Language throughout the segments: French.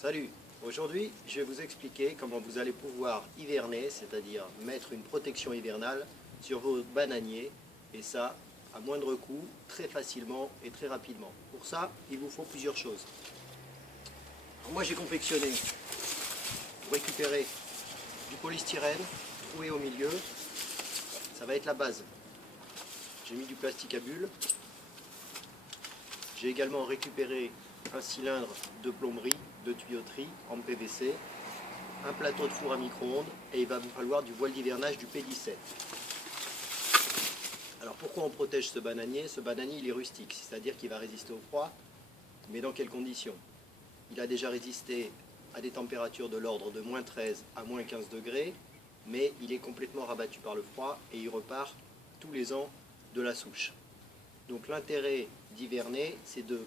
Salut, aujourd'hui je vais vous expliquer comment vous allez pouvoir hiverner, c'est-à-dire mettre une protection hivernale sur vos bananiers, et ça à moindre coût, très facilement et très rapidement. Pour ça, il vous faut plusieurs choses. Alors moi j'ai confectionné, pour récupérer du polystyrène troué au milieu, ça va être la base. J'ai mis du plastique à bulles, j'ai également récupéré un cylindre de plomberie, de tuyauterie en PVC, un plateau de four à micro-ondes et il va vous falloir du voile d'hivernage du P17. Alors pourquoi on protège ce bananier? Ce bananier il est rustique, c'est-à-dire qu'il va résister au froid, mais dans quelles conditions? Il a déjà résisté à des températures de l'ordre de moins 13 à moins 15 degrés, mais il est complètement rabattu par le froid et il repart tous les ans de la souche. Donc l'intérêt d'hiverner, c'est de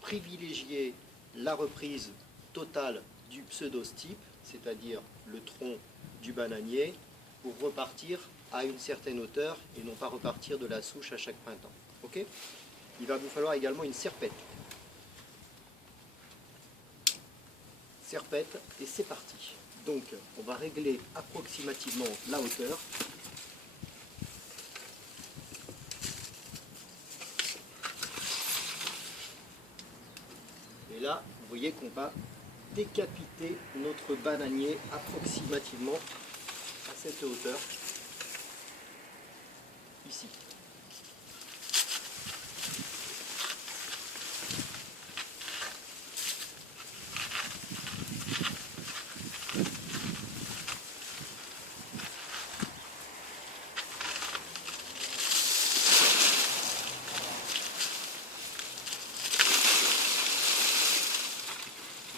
privilégier la reprise totale du pseudostype, c'est-à-dire le tronc du bananier, pour repartir à une certaine hauteur et non pas repartir de la souche à chaque printemps. Okay? Il va vous falloir également une serpette. Serpette, et c'est parti. Donc on va régler approximativement la hauteur. Et là, vous voyez qu'on va décapiter notre bananier approximativement à cette hauteur, ici.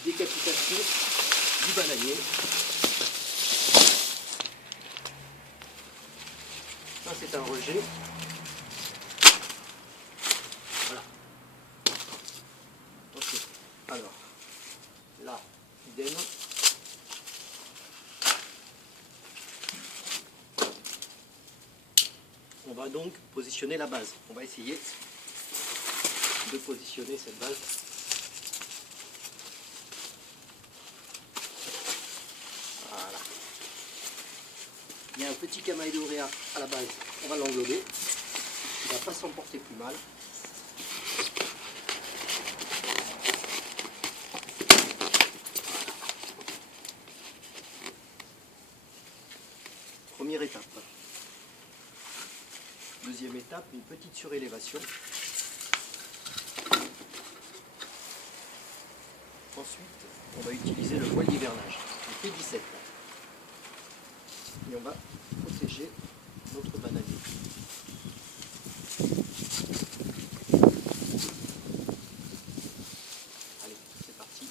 Décapitation du bananier. Ça c'est un rejet. Voilà. Ok. Alors, là, idem. On va donc positionner la base. On va essayer de positionner cette base. Voilà. Il y a un petit caméléoréa à la base, on va l'englober. Il ne va pas s'emporter plus mal. Première étape. Deuxième étape, une petite surélévation. Ensuite, on va utiliser le voile d'hivernage, le P17. Et on va protéger notre bananier. Allez, c'est parti.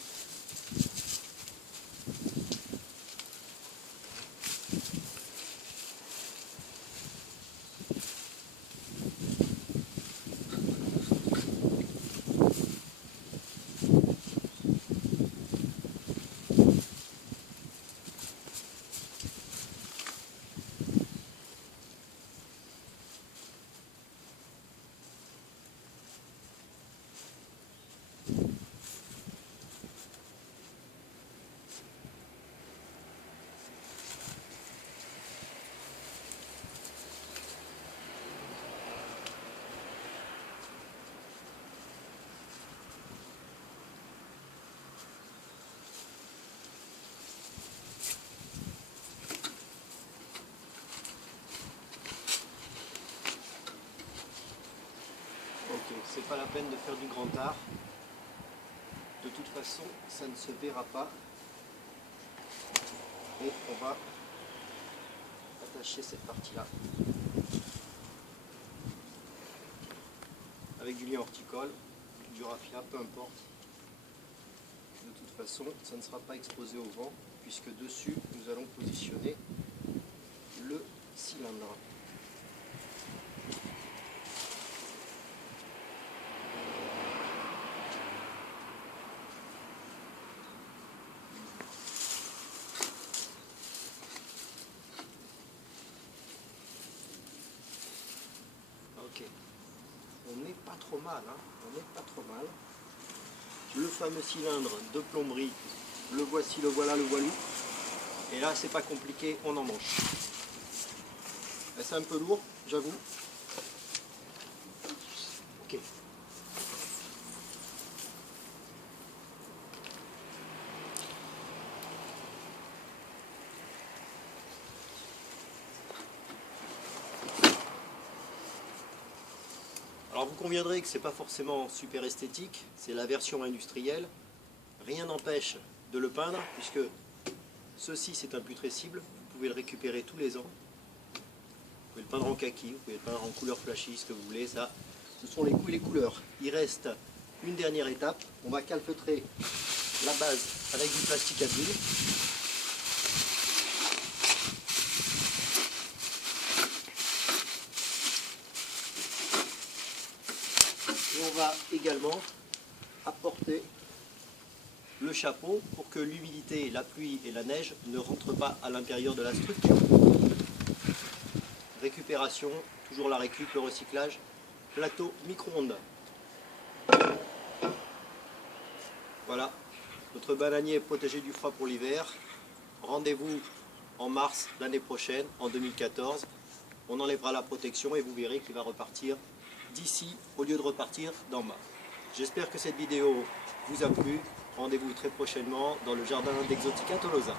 Ok, c'est pas la peine de faire du grand art. De toute façon, ça ne se verra pas. Et on va attacher cette partie-là avec du lien horticole, du raffia, peu importe. De toute façon, ça ne sera pas exposé au vent puisque dessus, nous allons positionner le cylindre. Ok, on n'est pas trop mal, hein, on n'est pas trop mal. le fameux cylindre de plomberie. Le voici, le voilà, le voilou. Et là, c'est pas compliqué, on en mange. C'est un peu lourd, j'avoue. Ok. Alors vous conviendrez que c'est pas forcément super esthétique, c'est la version industrielle. Rien n'empêche de le peindre, puisque ceci c'est un putrescible, vous pouvez le récupérer tous les ans. Vous pouvez le peindre en kaki, vous pouvez le peindre en couleur flashy, ce que vous voulez, ça, ce sont les goûts et les couleurs. Il reste une dernière étape, on va calfeutrer la base avec du plastique à bulles. Et on va également apporter le chapeau pour que l'humidité, la pluie et la neige ne rentrent pas à l'intérieur de la structure. Récupération, toujours la récup, le recyclage, plateau micro-ondes. Voilà, notre bananier est protégé du froid pour l'hiver. Rendez-vous en mars l'année prochaine, en 2014. On enlèvera la protection et vous verrez qu'il va repartir d'ici au lieu de repartir d'en bas. J'espère que cette vidéo vous a plu. Rendez-vous très prochainement dans le jardin d'Exotica Tolosa.